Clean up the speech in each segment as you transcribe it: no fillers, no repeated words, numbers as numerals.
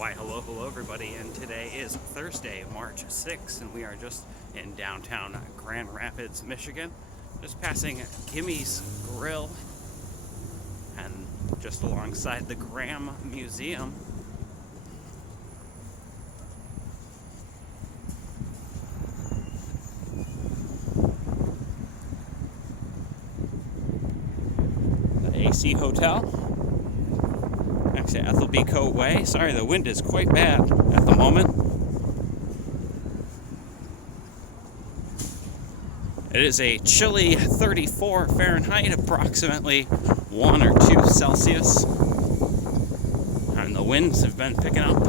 Why, hello everybody, and today is Thursday, March 6th, and we are just in downtown Grand Rapids, Michigan, just passing Gimmy's Grill, and just alongside the Graham Museum. The AC Hotel. Actually, Ethelbeco Way. Sorry, the wind is quite bad at the moment. It is a chilly 34 Fahrenheit, approximately 1 or 2 Celsius. And the winds have been picking up.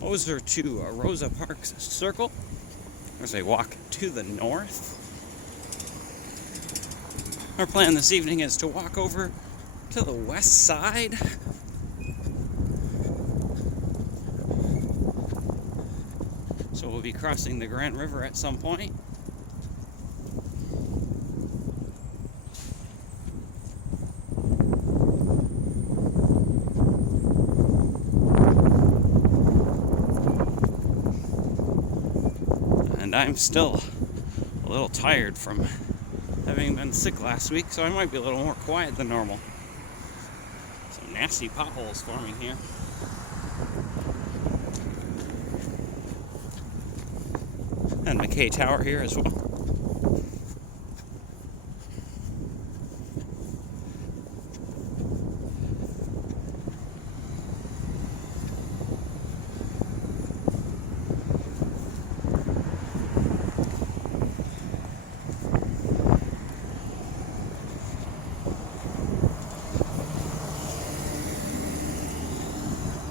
Closer to Rosa Parks Circle as I walk to the north. Our plan this evening is to walk over to the west side. So we'll be crossing the Grand River at some point. And I'm still a little tired from having been sick last week, so I might be a little more quiet than normal. Some nasty potholes forming here. And McKay Tower here as well.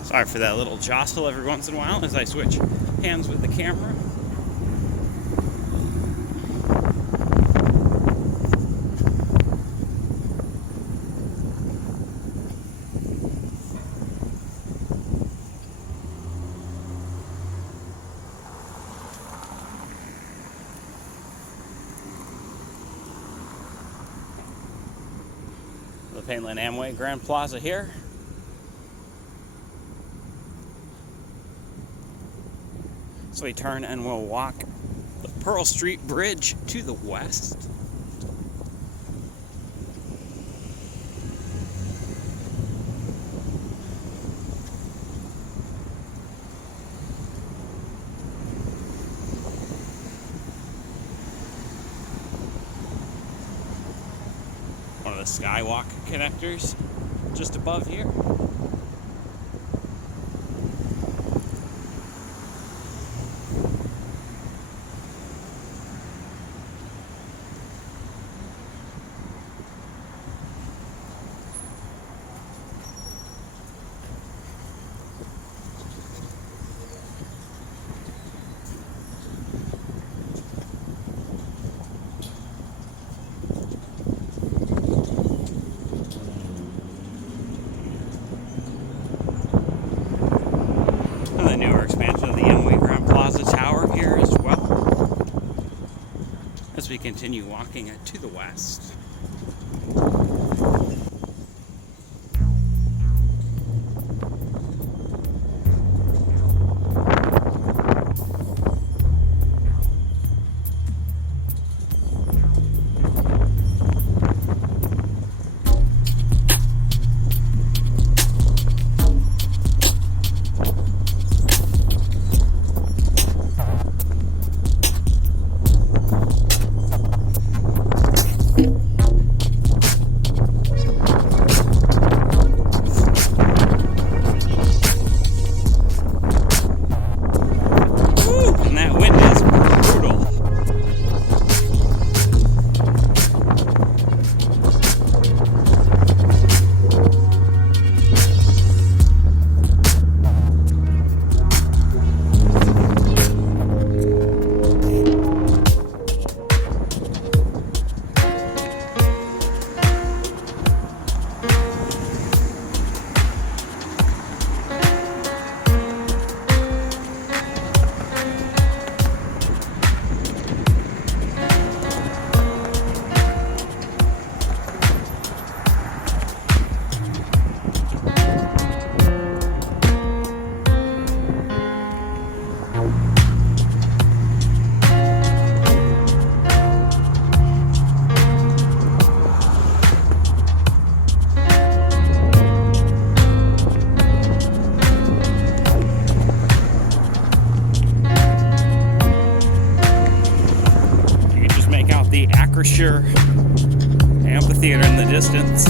Sorry for that little jostle every once in a while as I switch hands with the camera. The Painland Amway Grand Plaza here. So we turn and we'll walk the Pearl Street Bridge to the west. One of the Skywalk connectors just above here. As we continue walking to the west. Yorkshire amphitheater in the distance.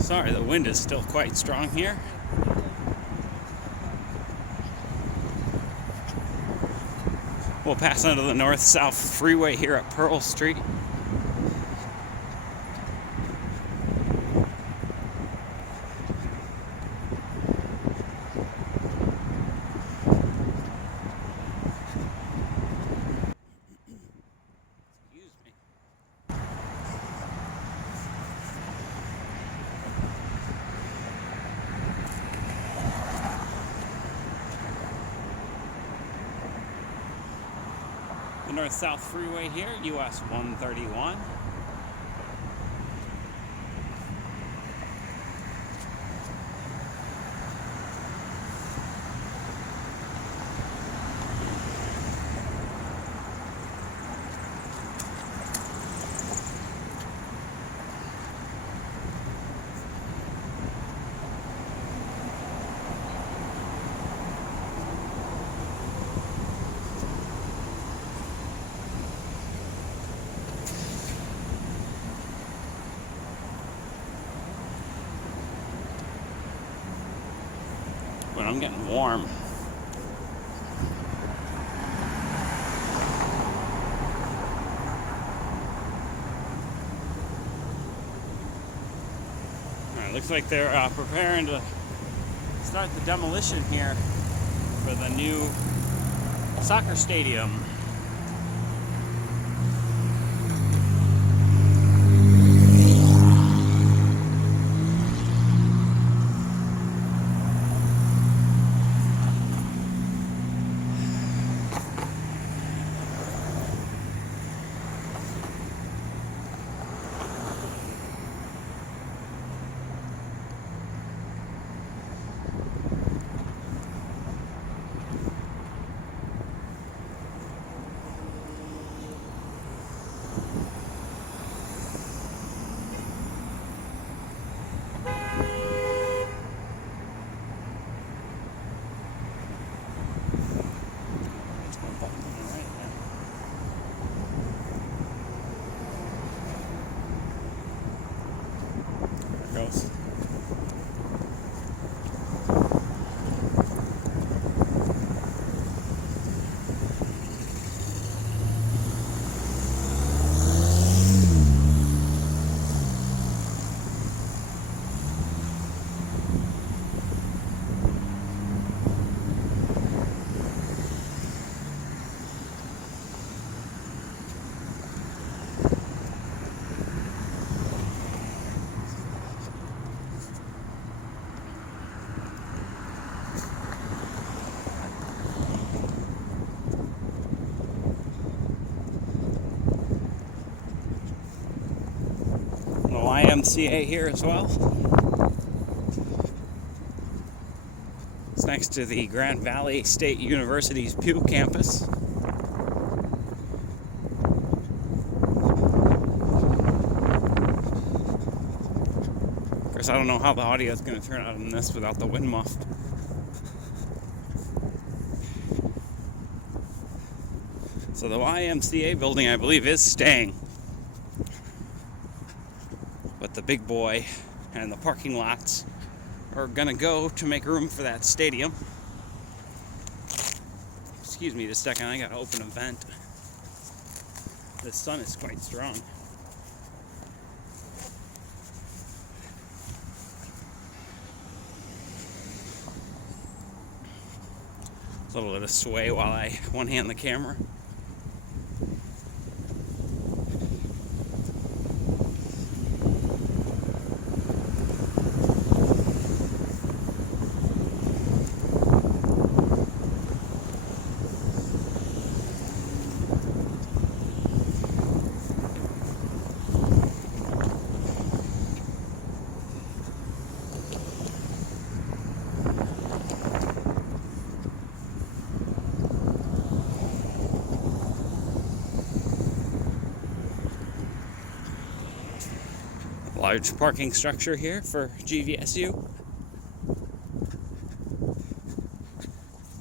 Sorry, the wind is still quite strong here. We'll pass under the north-south freeway here at Pearl Street. The north-south freeway here, US 131. But I'm getting warm. Alright, looks like they're preparing to start the demolition here for the new soccer stadium. Goes. YMCA here as well. It's next to the Grand Valley State University's Pew campus. Of course, I don't know how the audio is going to turn out in this without the wind muff. So the YMCA building, I believe, is staying. But the big boy and the parking lots are gonna go to make room for that stadium. Excuse me just a second, I gotta open a vent. The sun is quite strong. A little bit of sway while I one-hand the camera. Large parking structure here for GVSU.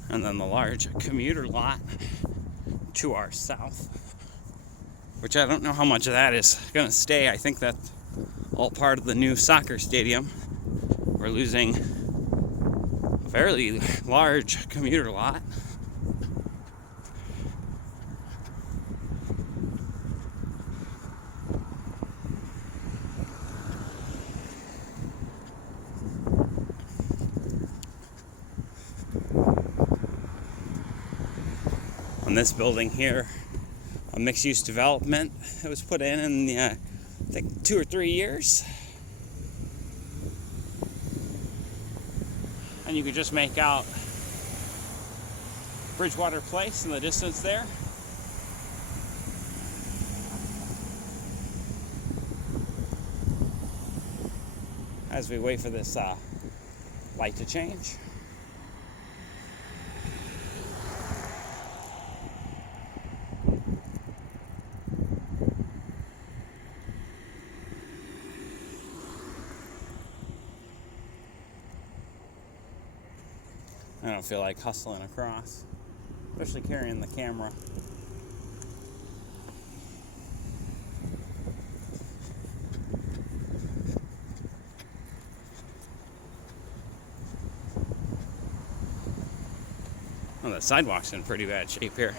And then the large commuter lot to our south, which I don't know how much of that is going to stay. I think that's all part of the new soccer stadium. We're losing a fairly large commuter lot. On this building here, a mixed-use development that was put in I think 2 or 3 years. And you could just make out Bridgewater Place in the distance there. As we wait for this light to change. I don't feel like hustling across, especially carrying the camera. Well, the sidewalk's in pretty bad shape here.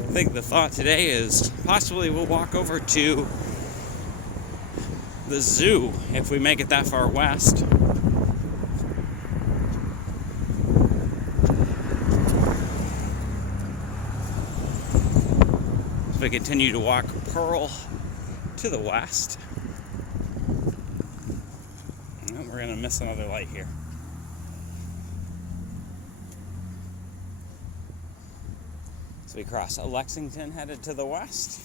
I think the thought today is possibly we'll walk over to the zoo if we make it that far west. If we continue to walk Pearl to the west, we're going to miss another light here. So we cross Lexington headed to the west.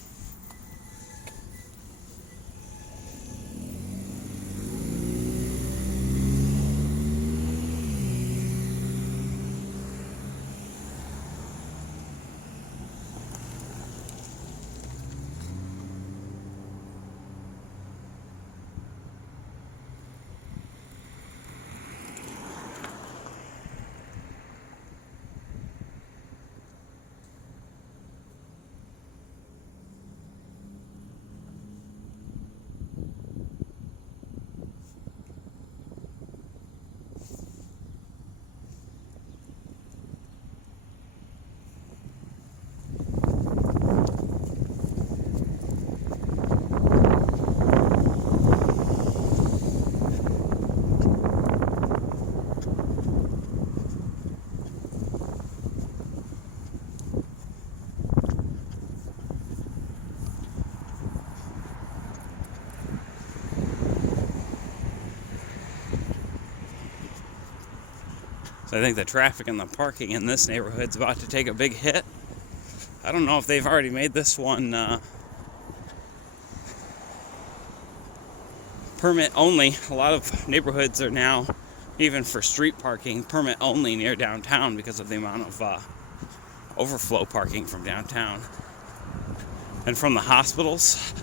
So I think the traffic and the parking in this neighborhood's about to take a big hit. I don't know if they've already made this one permit only. A lot of neighborhoods are now, even for street parking, permit only near downtown because of the amount of overflow parking from downtown and from the hospitals.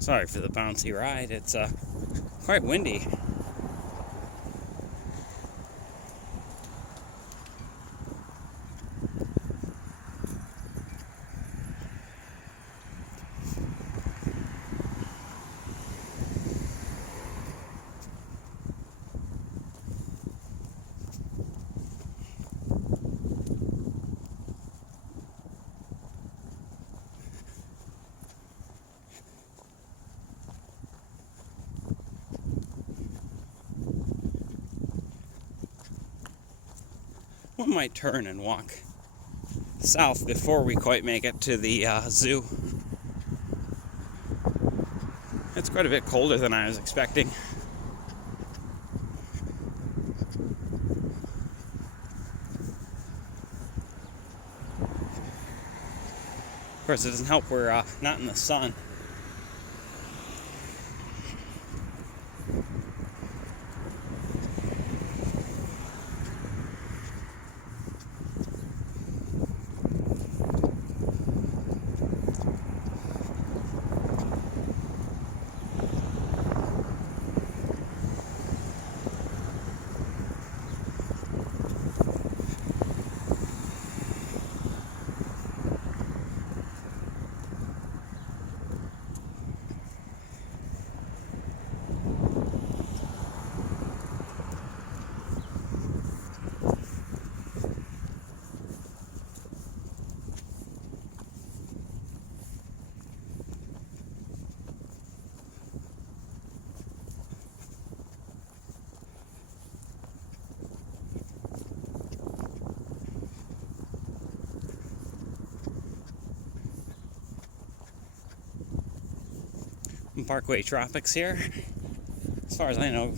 Sorry for the bouncy ride. It's quite windy. One might turn and walk south before we quite make it to the zoo. It's quite a bit colder than I was expecting. Of course, it doesn't help we're not in the sun. Parkway Tropics here. As far as I know,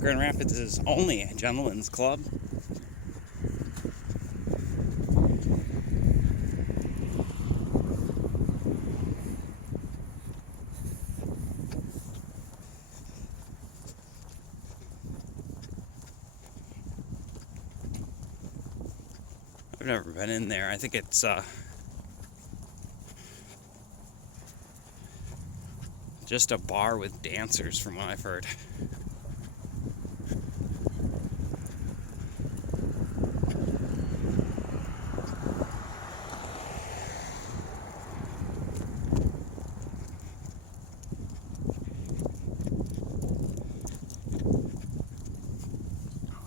Grand Rapids is only a gentleman's club. I've never been in there. I think it's just a bar with dancers, from what I've heard.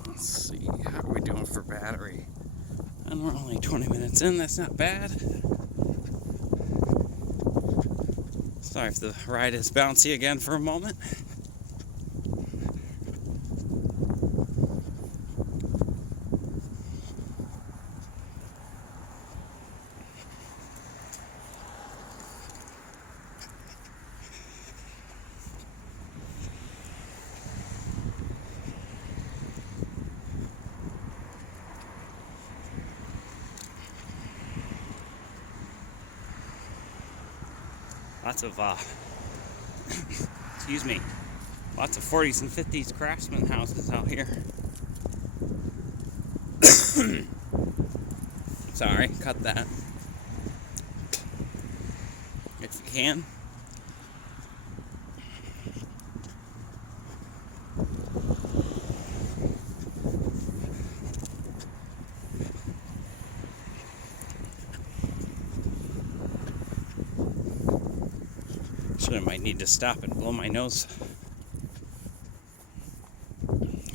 Let's see, how are we doing for battery? And we're only 20 minutes in, that's not bad. Sorry if the ride is bouncy again for a moment. Lots of, excuse me, lots of 40s and 50s craftsman houses out here. Sorry, cut that. If you can. So I might need to stop and blow my nose.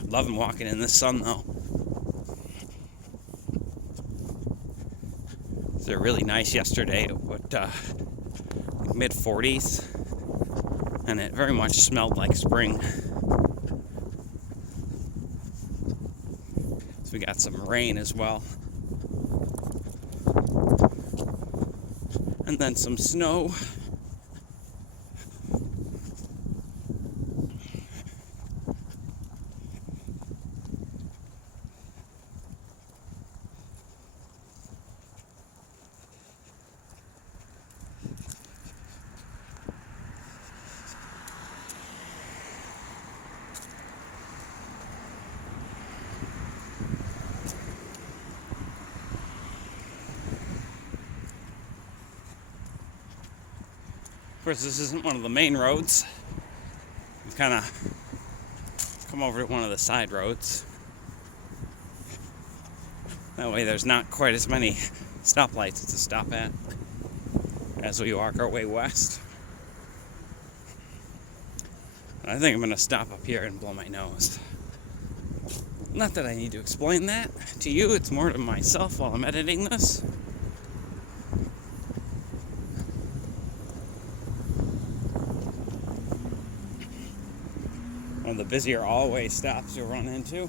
Loving walking in the sun though. It was really nice yesterday, mid 40s, and it very much smelled like spring. So we got some rain as well, and then some snow. Of course, this isn't one of the main roads. We've kind of come over to one of the side roads. That way there's not quite as many stoplights to stop at as we walk our way west. And I think I'm going to stop up here and blow my nose. Not that I need to explain that to you, it's more to myself while I'm editing this. One of the busier all-way stops you'll run into.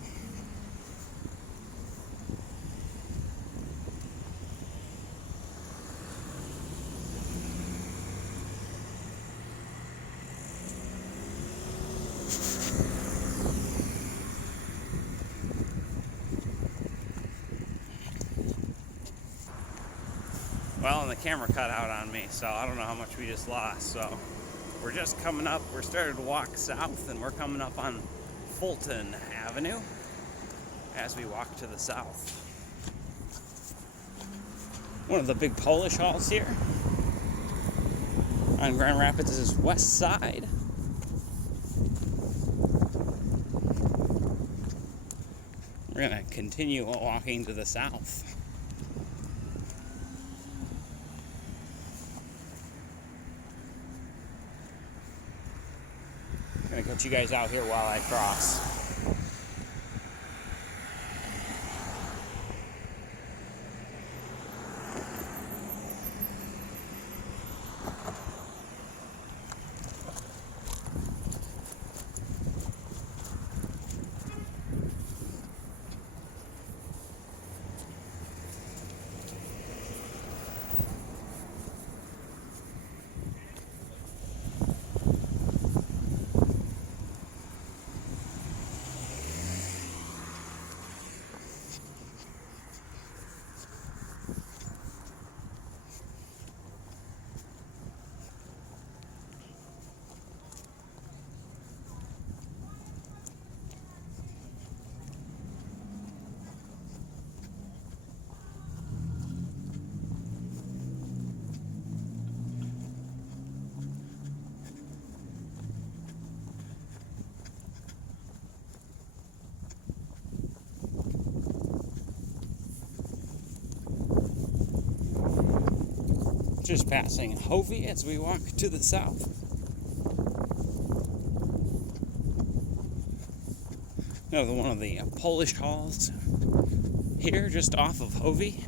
Well, and the camera cut out on me, so I don't know how much we just lost. So we're just coming up, we're starting to walk south, and we're coming up on Fulton Avenue as we walk to the south. One of the big Polish halls here on Grand Rapids' west side. We're going to continue walking to the south. I'm gonna get you guys out here while I cross. Just passing Hovey as we walk to the south. Another one of the Polish halls here, just off of Hovey.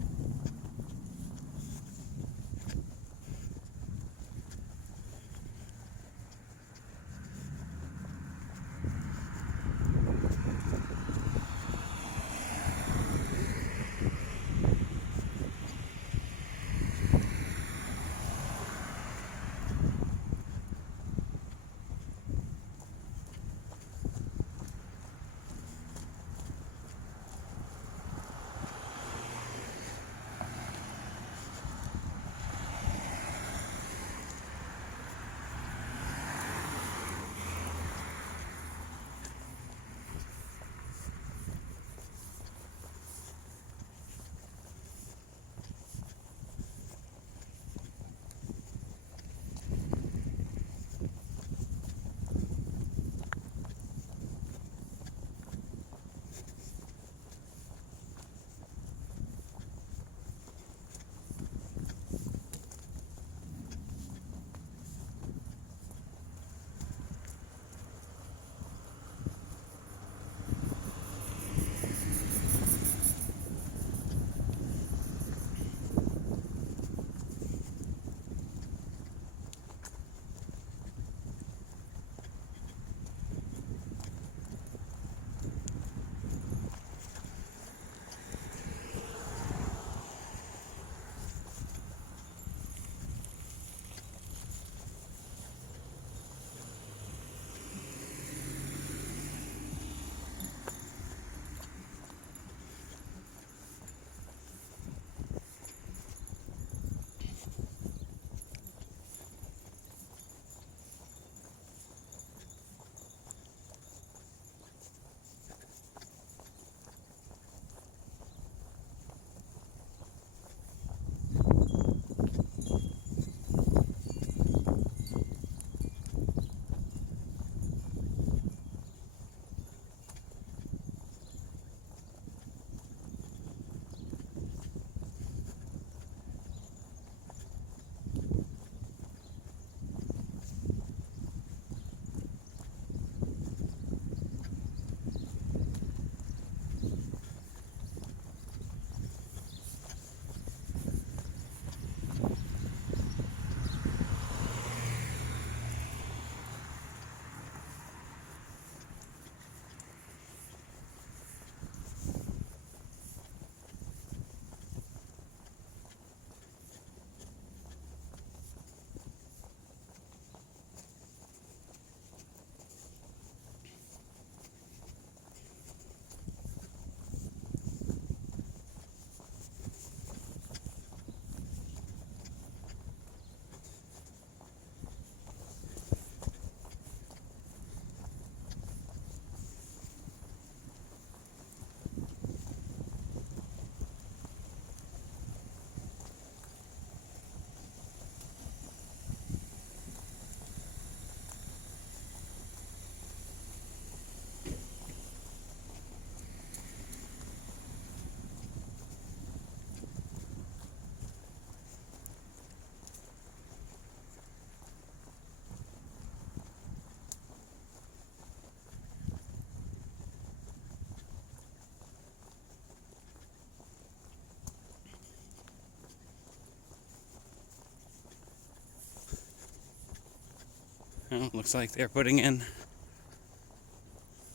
Well, looks like they're putting in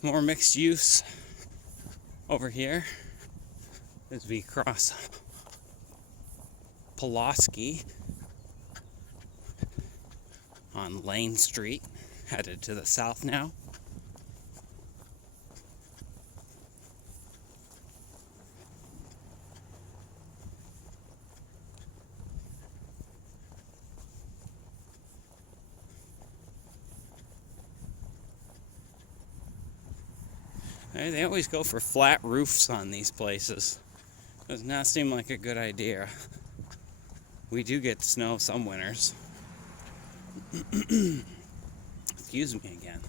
more mixed use over here as we cross Pulaski on Lane Street, headed to the south now. They always go for flat roofs on these places. Does not seem like a good idea. We do get snow some winters. Excuse me again.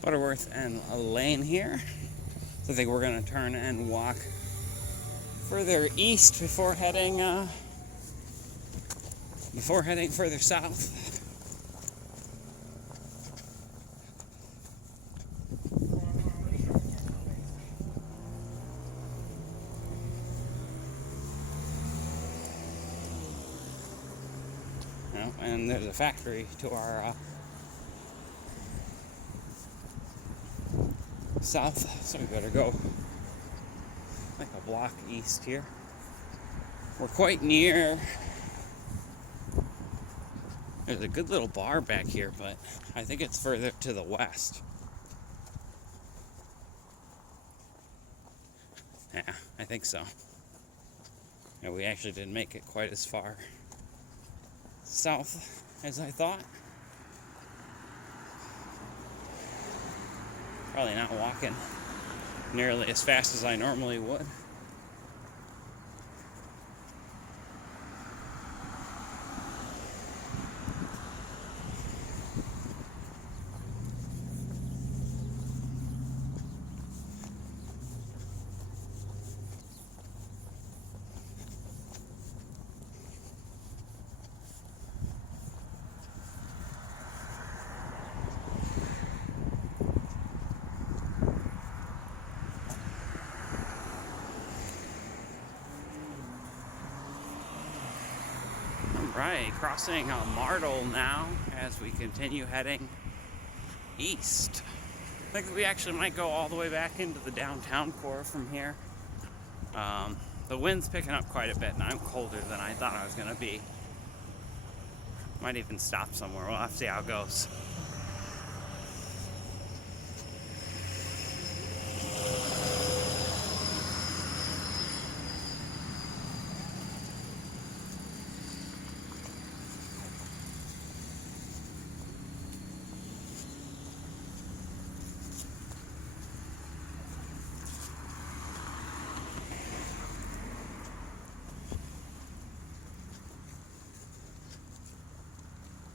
Butterworth and Lane here. So I think we're going to turn and walk further east before heading further south. And there's a factory to our south, so we better go like a block east here. We're quite near. There's a good little bar back here, but I think it's further to the west. Yeah, I think so. Yeah, we actually didn't make it quite as far south as I thought. Probably not walking nearly as fast as I normally would. Right, crossing Martle now as we continue heading east. I think we actually might go all the way back into the downtown core from here. The wind's picking up quite a bit and I'm colder than I thought I was going to be. Might even stop somewhere. We'll have to see how it goes.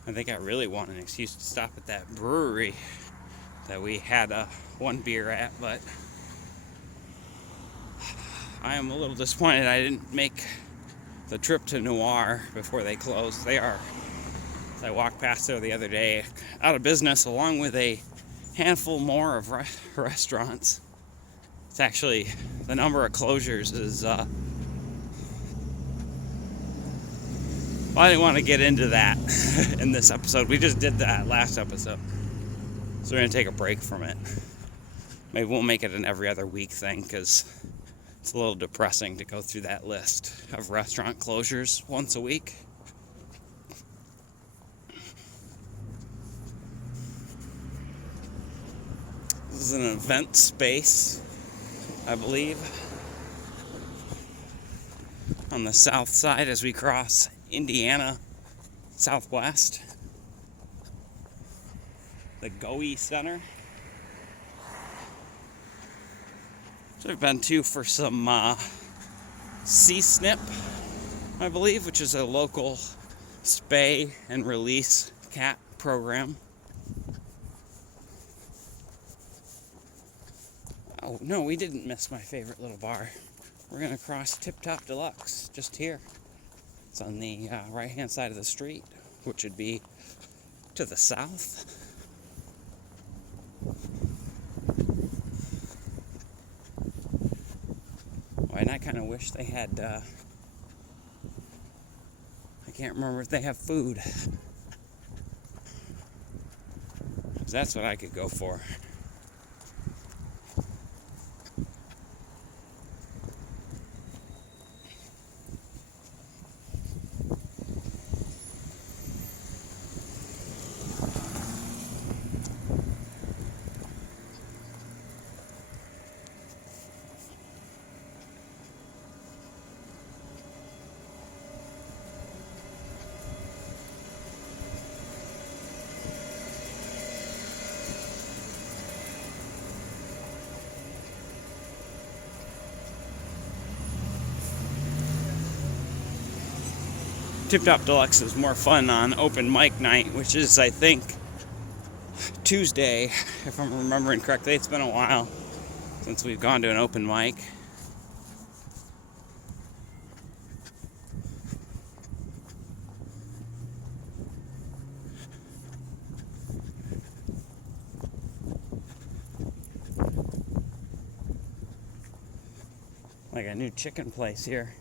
I think I really want an excuse to stop at that brewery that we had one beer at, but I am a little disappointed I didn't make the trip to Noir before they closed. They are, as I walked past there the other day, out of business along with a handful more of restaurants. It's actually, the number of closures is well, I didn't want to get into that in this episode. We just did that last episode. So we're going to take a break from it. Maybe we'll make it an every other week thing, because it's a little depressing to go through that list of restaurant closures once a week. This is an event space, I believe, on the south side as we cross Indiana Southwest, the GOE Center. So I've been to for some C-SNP, I believe, which is a local spay and release cat program. Oh no, we didn't miss my favorite little bar. We're gonna cross Tip Top Deluxe just here. It's on the right-hand side of the street, which would be to the south. And I kind of wish they had, I can't remember if they have food. 'Cause that's what I could go for. Tip Top Deluxe is more fun on open mic night, which is, I think, Tuesday, if I'm remembering correctly. It's been a while since we've gone to an open mic. Like a new chicken place here.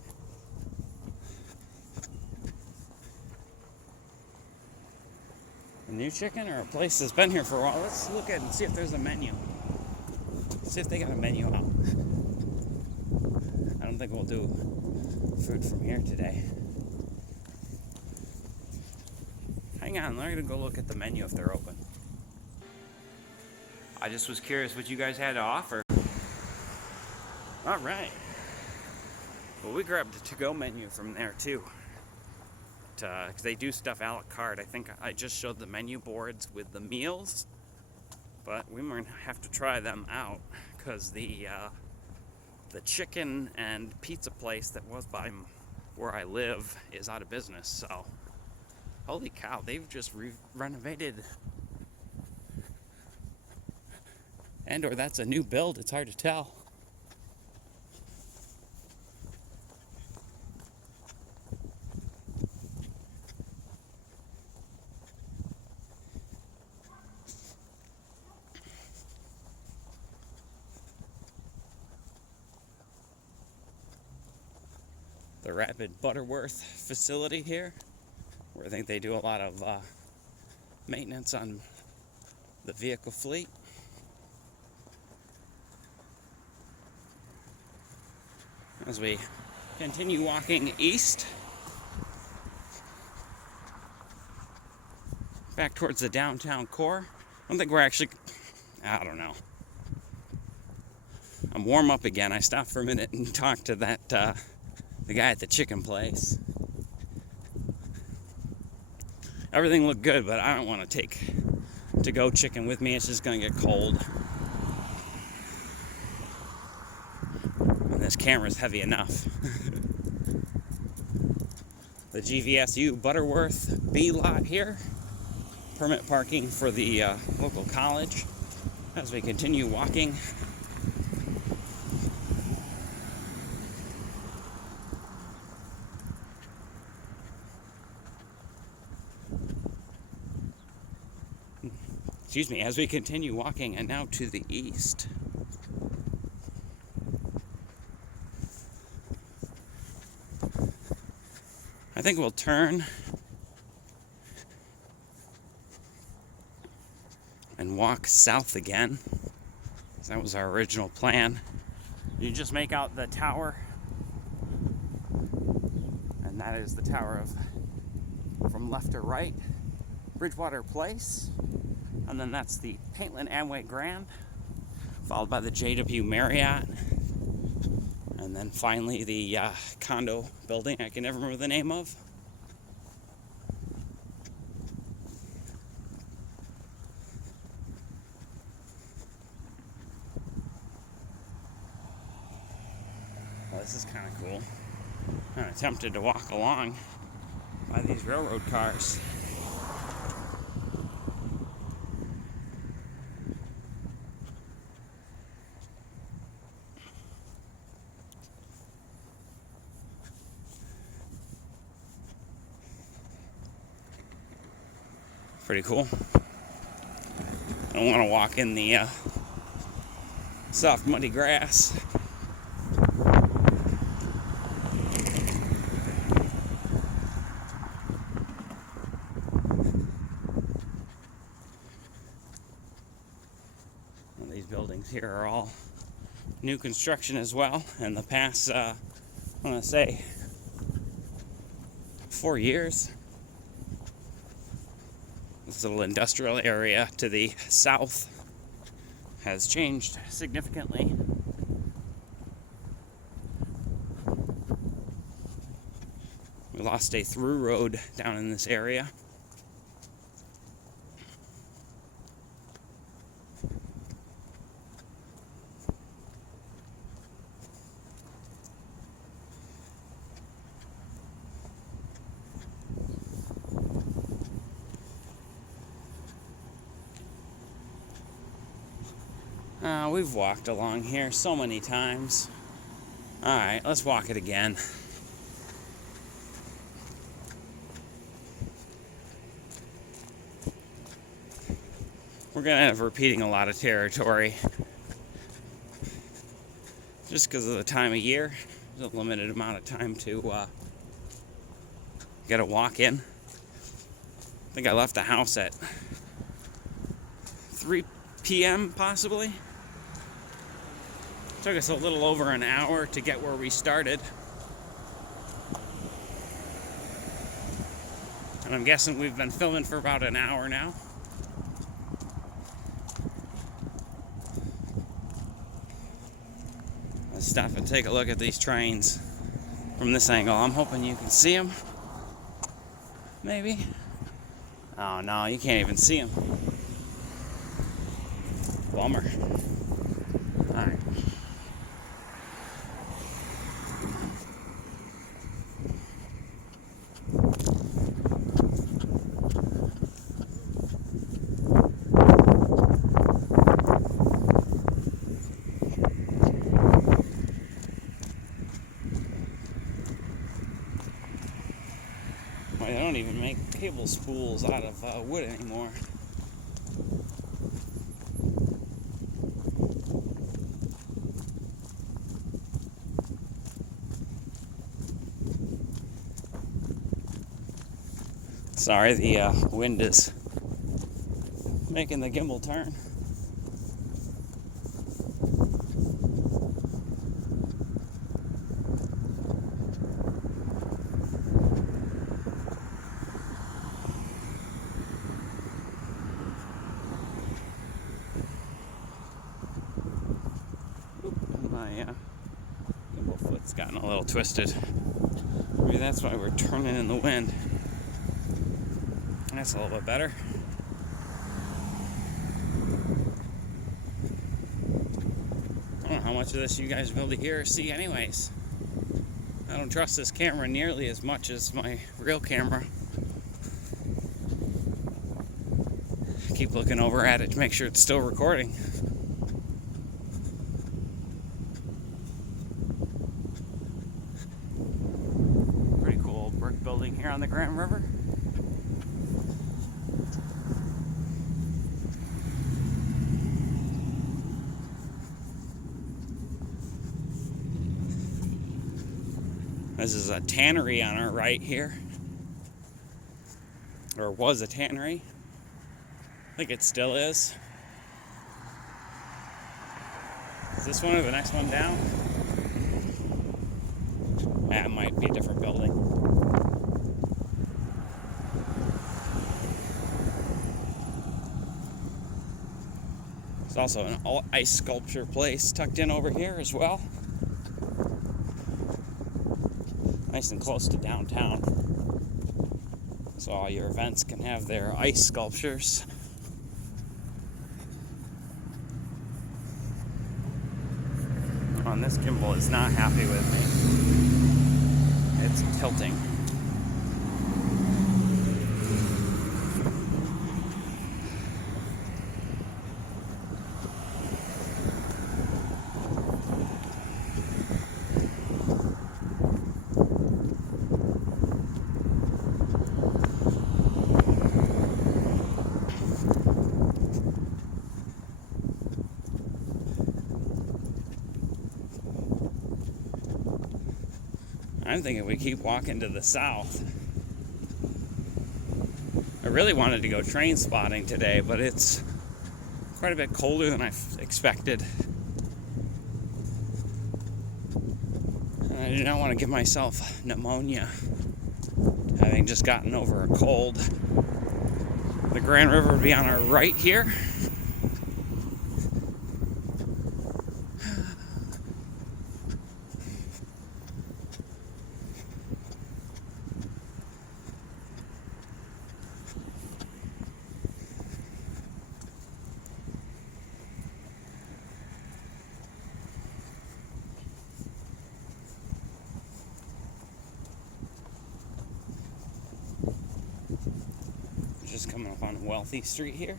A new chicken or a place that's been here for a while? Let's look at it and see if there's a menu. See if they got a menu out. I don't think we'll do food from here today. Hang on, I'm gonna go look at the menu if they're open. I just was curious what you guys had to offer. All right. Well, we grabbed a to-go menu from there too. Because they do stuff a la carte. I think I just showed the menu boards with the meals, but we might have to try them out because the chicken and pizza place that was by where I live is out of business. So, holy cow, they've just renovated, and/or that's a new build. It's hard to tell. The Rapid Butterworth facility here, where I think they do a lot of maintenance on the vehicle fleet. As we continue walking east, back towards the downtown core. I don't think we're actually, I don't know. I'm warm up again. I stopped for a minute and talked to that the guy at the chicken place. Everything looked good, but I don't want to take to-go chicken with me. It's just going to get cold. And this camera's heavy enough. The GVSU Butterworth B lot here. Permit parking for the local college. As we continue walking, as we continue walking and now to the east. I think we'll turn and walk south again. That was our original plan. You just make out the tower, and that is the tower of, from left to right, Bridgewater Place. And then that's the Paintland Amway Grand, followed by the JW Marriott. And then finally the condo building I can never remember the name of. Well, this is kind of cool. I'm tempted to walk along by these railroad cars. Pretty cool. I don't want to walk in the soft muddy grass. here are all new construction as well. In the past, I want to say 4 years, this little industrial area to the south has changed significantly. We lost a through road down in this area. We've walked along here so many times. Alright, let's walk it again. We're going to end up repeating a lot of territory. Just because of the time of year. There's a limited amount of time to get a walk in. I think I left the house at 3 p.m. possibly. Took us a little over an hour to get where we started. And I'm guessing we've been filming for about an hour now. Let's stop and take a look at these trains from this angle. I'm hoping you can see them. Maybe. Oh no, you can't even see them. Bummer. Alright. Well, they don't even make cable spools out of wood anymore. Sorry, the wind is making the gimbal turn. Oop, my gimbal foot's gotten a little twisted. Maybe that's why we're turning in the wind. That's a little bit better. I don't know how much of this you guys will be able to hear or see anyways. I don't trust this camera nearly as much as my real camera. Keep looking over at it to make sure it's still recording. Pretty cool brick building here on the Grand River. This is a tannery on our right here. Or was a tannery. I think it still is. Is this one or the next one down? That might be a different building. There's also an ice sculpture place tucked in over here as well. Nice and close to downtown, so all your events can have their ice sculptures. Oh, and this gimbal is not happy with me. It's tilting. I'm thinking we keep walking to the south. I really wanted to go train spotting today, but it's quite a bit colder than I expected. And I do not want to give myself pneumonia, having just gotten over a cold. The Grand River would be on our right here. Just coming up on Wealthy Street here.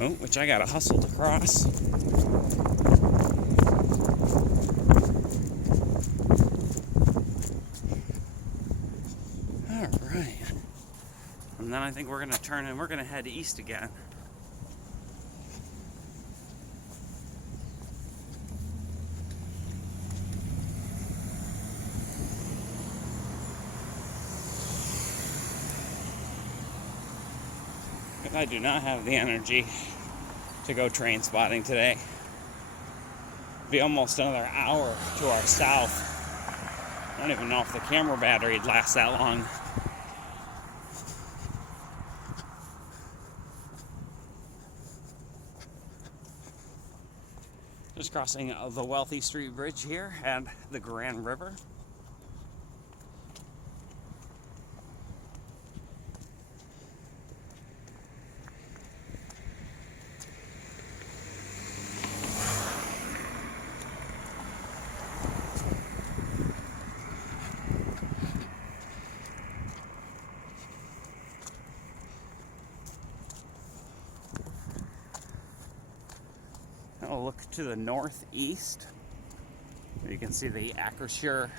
Oh, which I gotta hustle to cross. Alright. And then I think we're gonna turn and we're gonna head east again. I do not have the energy to go train spotting today. It'll be almost another hour to our south. I don't even know if the camera battery would last that long. Just crossing the Wealthy Street Bridge here and the Grand River. I'll look to the northeast. You can see the Akershire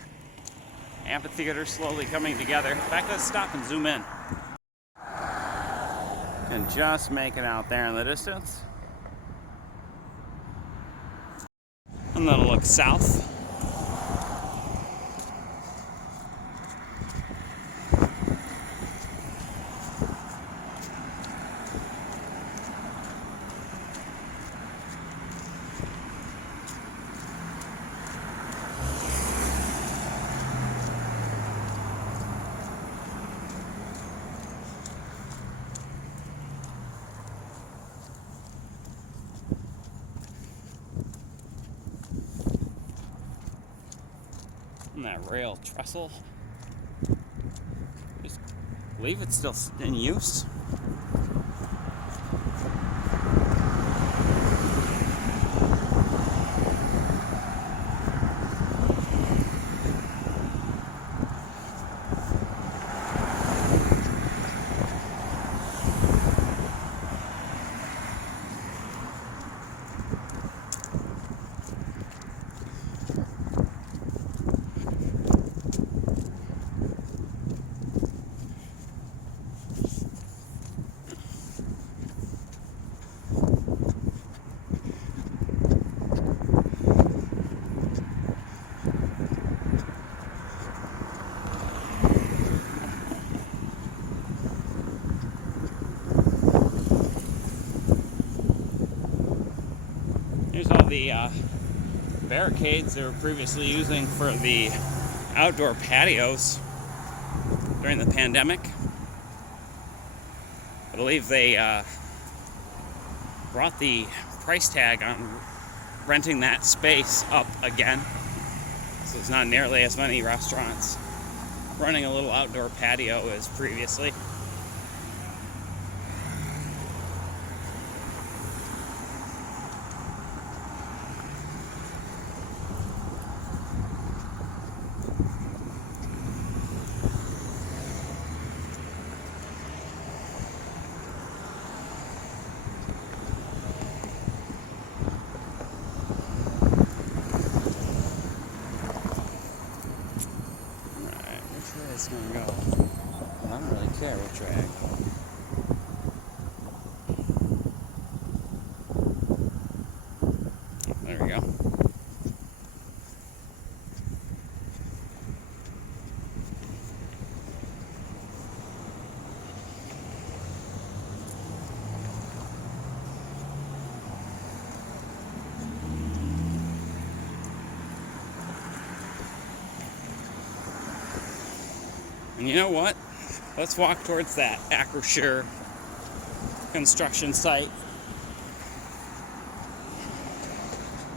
Amphitheater slowly coming together. In fact, let's stop and zoom in. And just make it out there in the distance. And then I'll look south. And that rail trestle, just believe it's still in use. Here's all the barricades they were previously using for the outdoor patios during the pandemic. I believe they brought the price tag on renting that space up again. So there's not nearly as many restaurants running a little outdoor patio as previously. It's gonna go. I don't really care which way I go. There we go. And you know what? Let's walk towards that Acrisure construction site.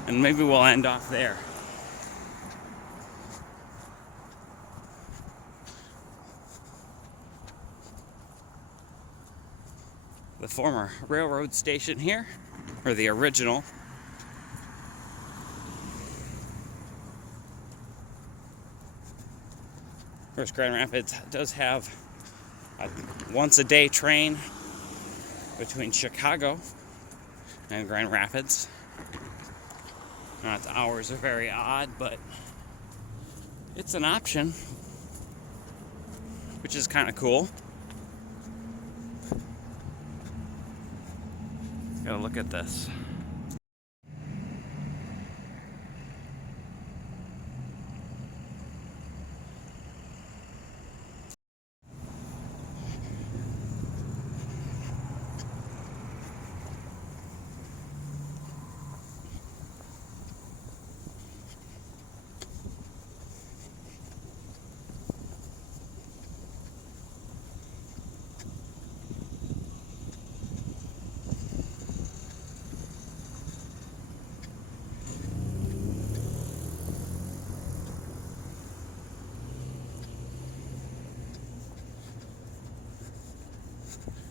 And maybe we'll end off there. The former railroad station here, or the original. Of course, Grand Rapids does have a once-a-day train between Chicago and Grand Rapids. Now, its hours are very odd, but it's an option, which is kind of cool. Gotta look at this.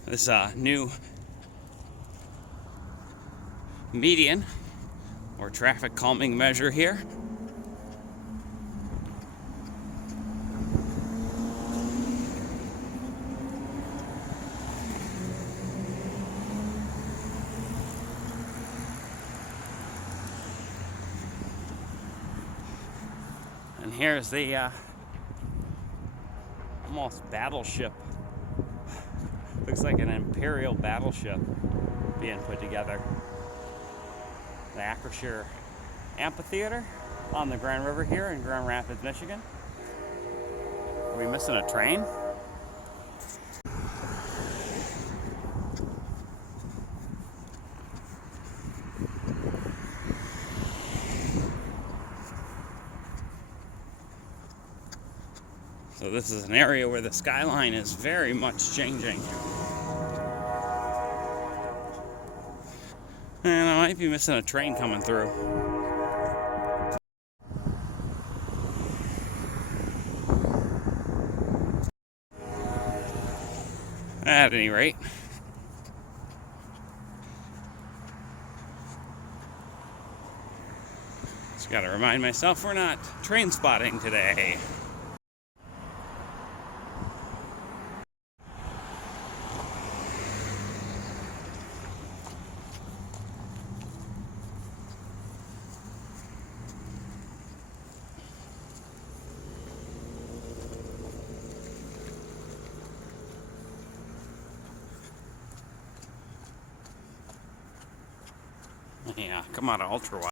This new median or traffic calming measure here. And here's the almost battleship. Looks like an Imperial battleship being put together. The Acrisure Amphitheater on the Grand River here in Grand Rapids, Michigan. Are we missing a train? So this is an area where the skyline is very much changing. And I might be missing a train coming through. At any rate, just gotta remind myself we're not train spotting today. Yeah, come out of ultra wide.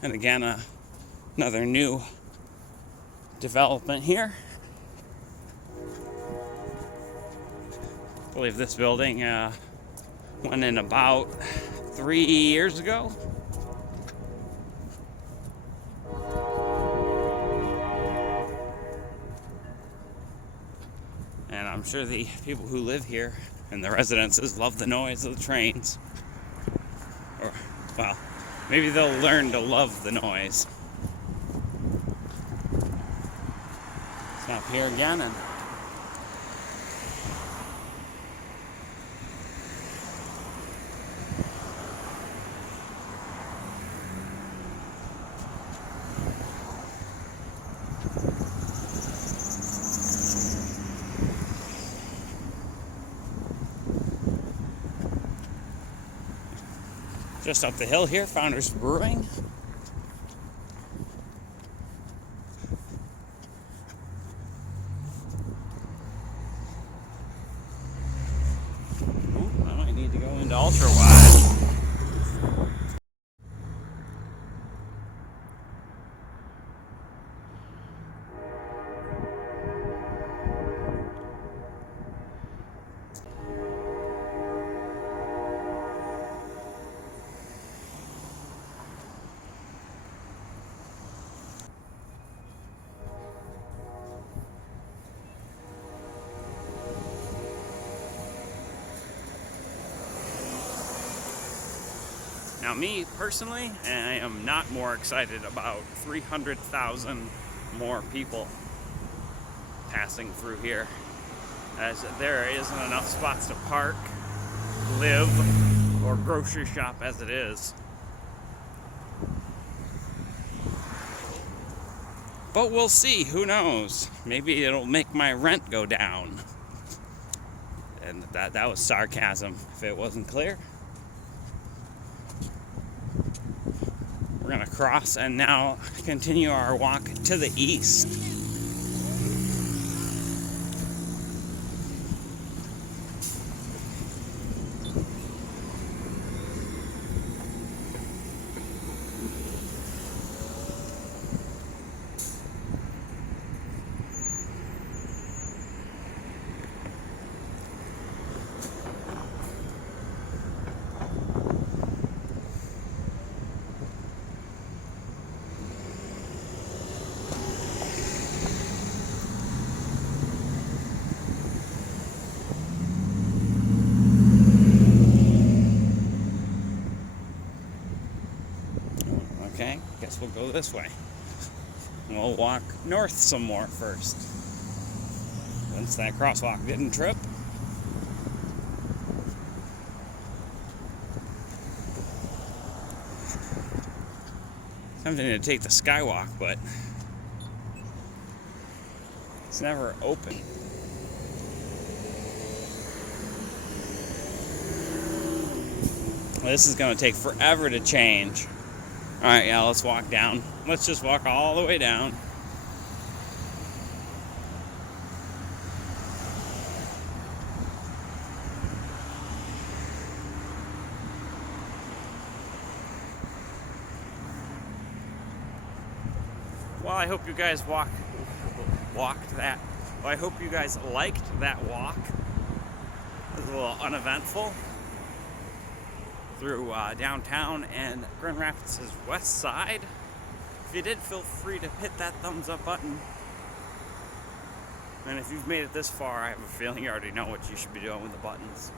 And again, another new development here. I believe this building went in about 3 years ago. And I'm sure the people who live here and the residences love the noise of the trains. Or, well, maybe they'll learn to love the noise. Stop here again and just up the hill here, Founders Brewing. Ooh, I might need to go into ultra wide. Now, me personally, I am not more excited about 300,000 more people passing through here, as there isn't enough spots to park, live, or grocery shop as it is. But we'll see, who knows? Maybe it'll make my rent go down. And that was sarcasm, if it wasn't clear. We're gonna cross and now continue our walk to the east. Okay, guess we'll go this way. We'll walk north some more first. Once that crosswalk didn't trip. Tempting to take the skywalk, but it's never open. This is going to take forever to change. Alright, yeah, let's walk down. Let's just walk all the way down. Well, I hope you guys walked that. Well, I hope you guys liked that walk. It was a little uneventful through downtown and Grand Rapids' west side. If you did, feel free to hit that thumbs up button. And if you've made it this far, I have a feeling you already know what you should be doing with the buttons.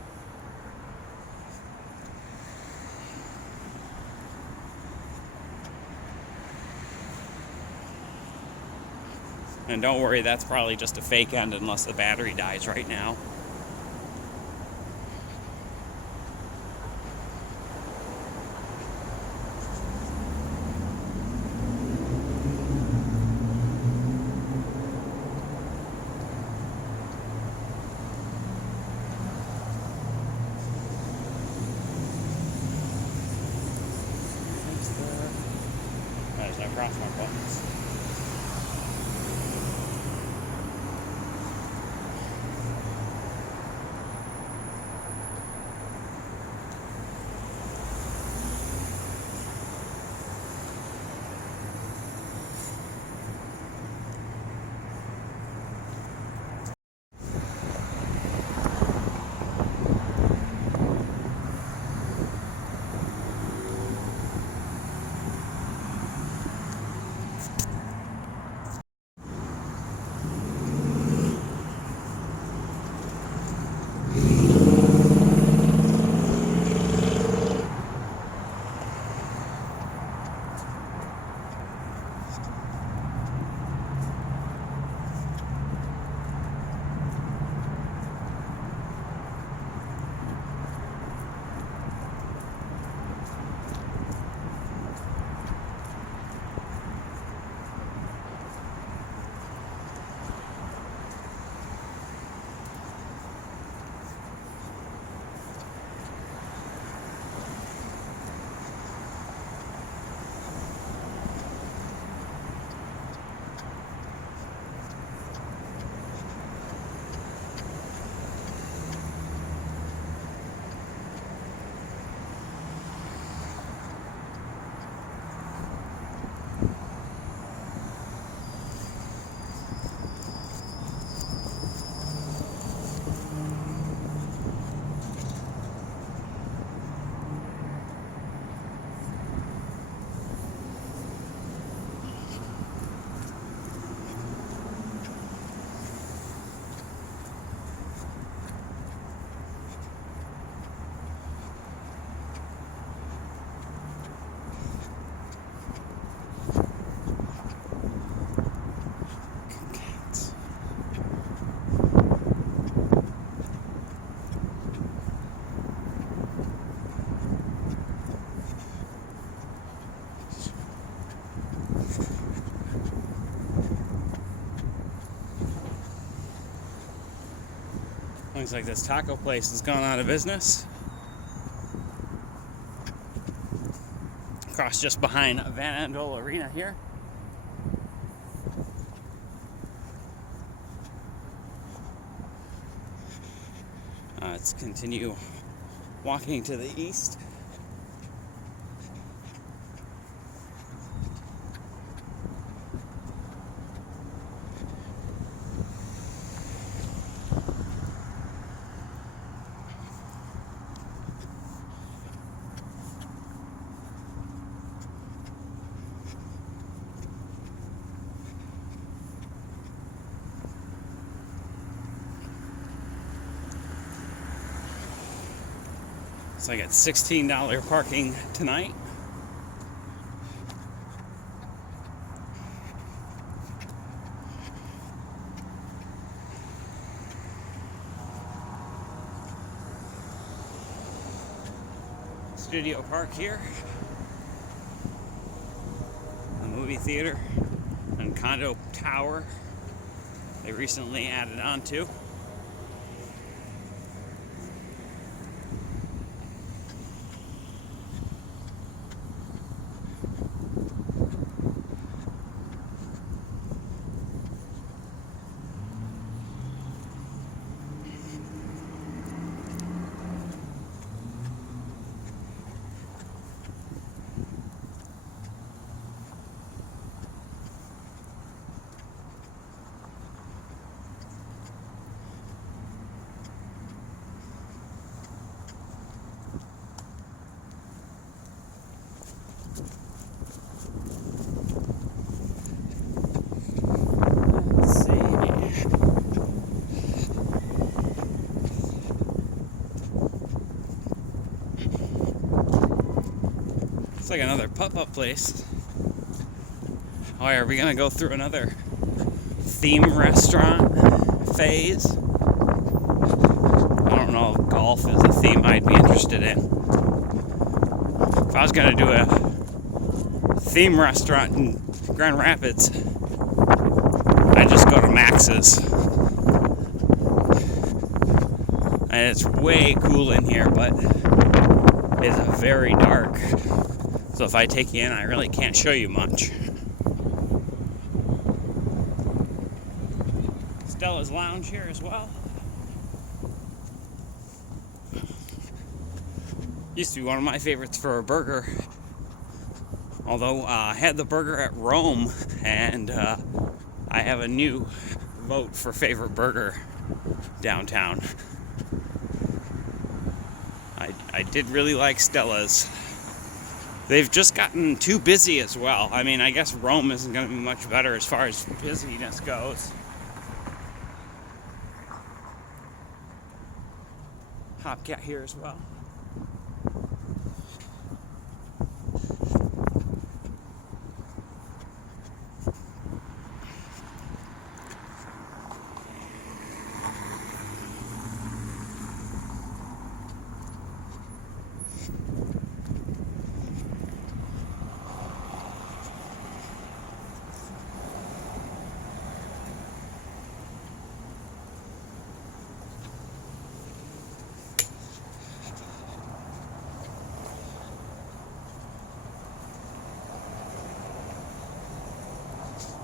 And don't worry, that's probably just a fake end unless the battery dies right now. There's no crosswalk buttons. Looks like this taco place has gone out of business. Across just behind Van Andel Arena here. Let's continue walking to the east. So I got $16 parking tonight. Studio Park here. A movie theater and condo tower they recently added on to. It's like another pop-up place. Oh, are we gonna go through another theme restaurant phase? I don't know if golf is a theme I'd be interested in. If I was gonna do a theme restaurant in Grand Rapids, I'd just go to Max's. And it's way cool in here, but it's very dark. So if I take you in, I really can't show you much. Stella's Lounge here as well. Used to be one of my favorites for a burger. Although I had the burger at Rome, and I have a new vote for favorite burger downtown. I did really like Stella's. They've just gotten too busy as well. I mean, I guess Rome isn't going to be much better as far as busyness goes. Hopcat here as well.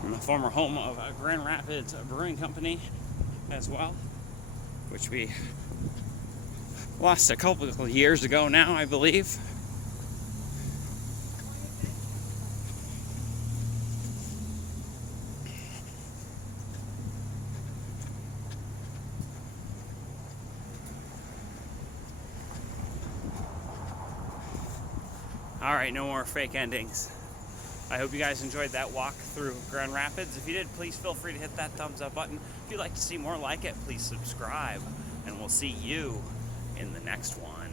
And the former home of Grand Rapids Brewing Company as well, which we lost a couple of years ago now, I believe. All right, no more fake endings. I hope you guys enjoyed that walk through Grand Rapids. If you did, please feel free to hit that thumbs up button. If you'd like to see more like it, please subscribe. And we'll see you in the next one.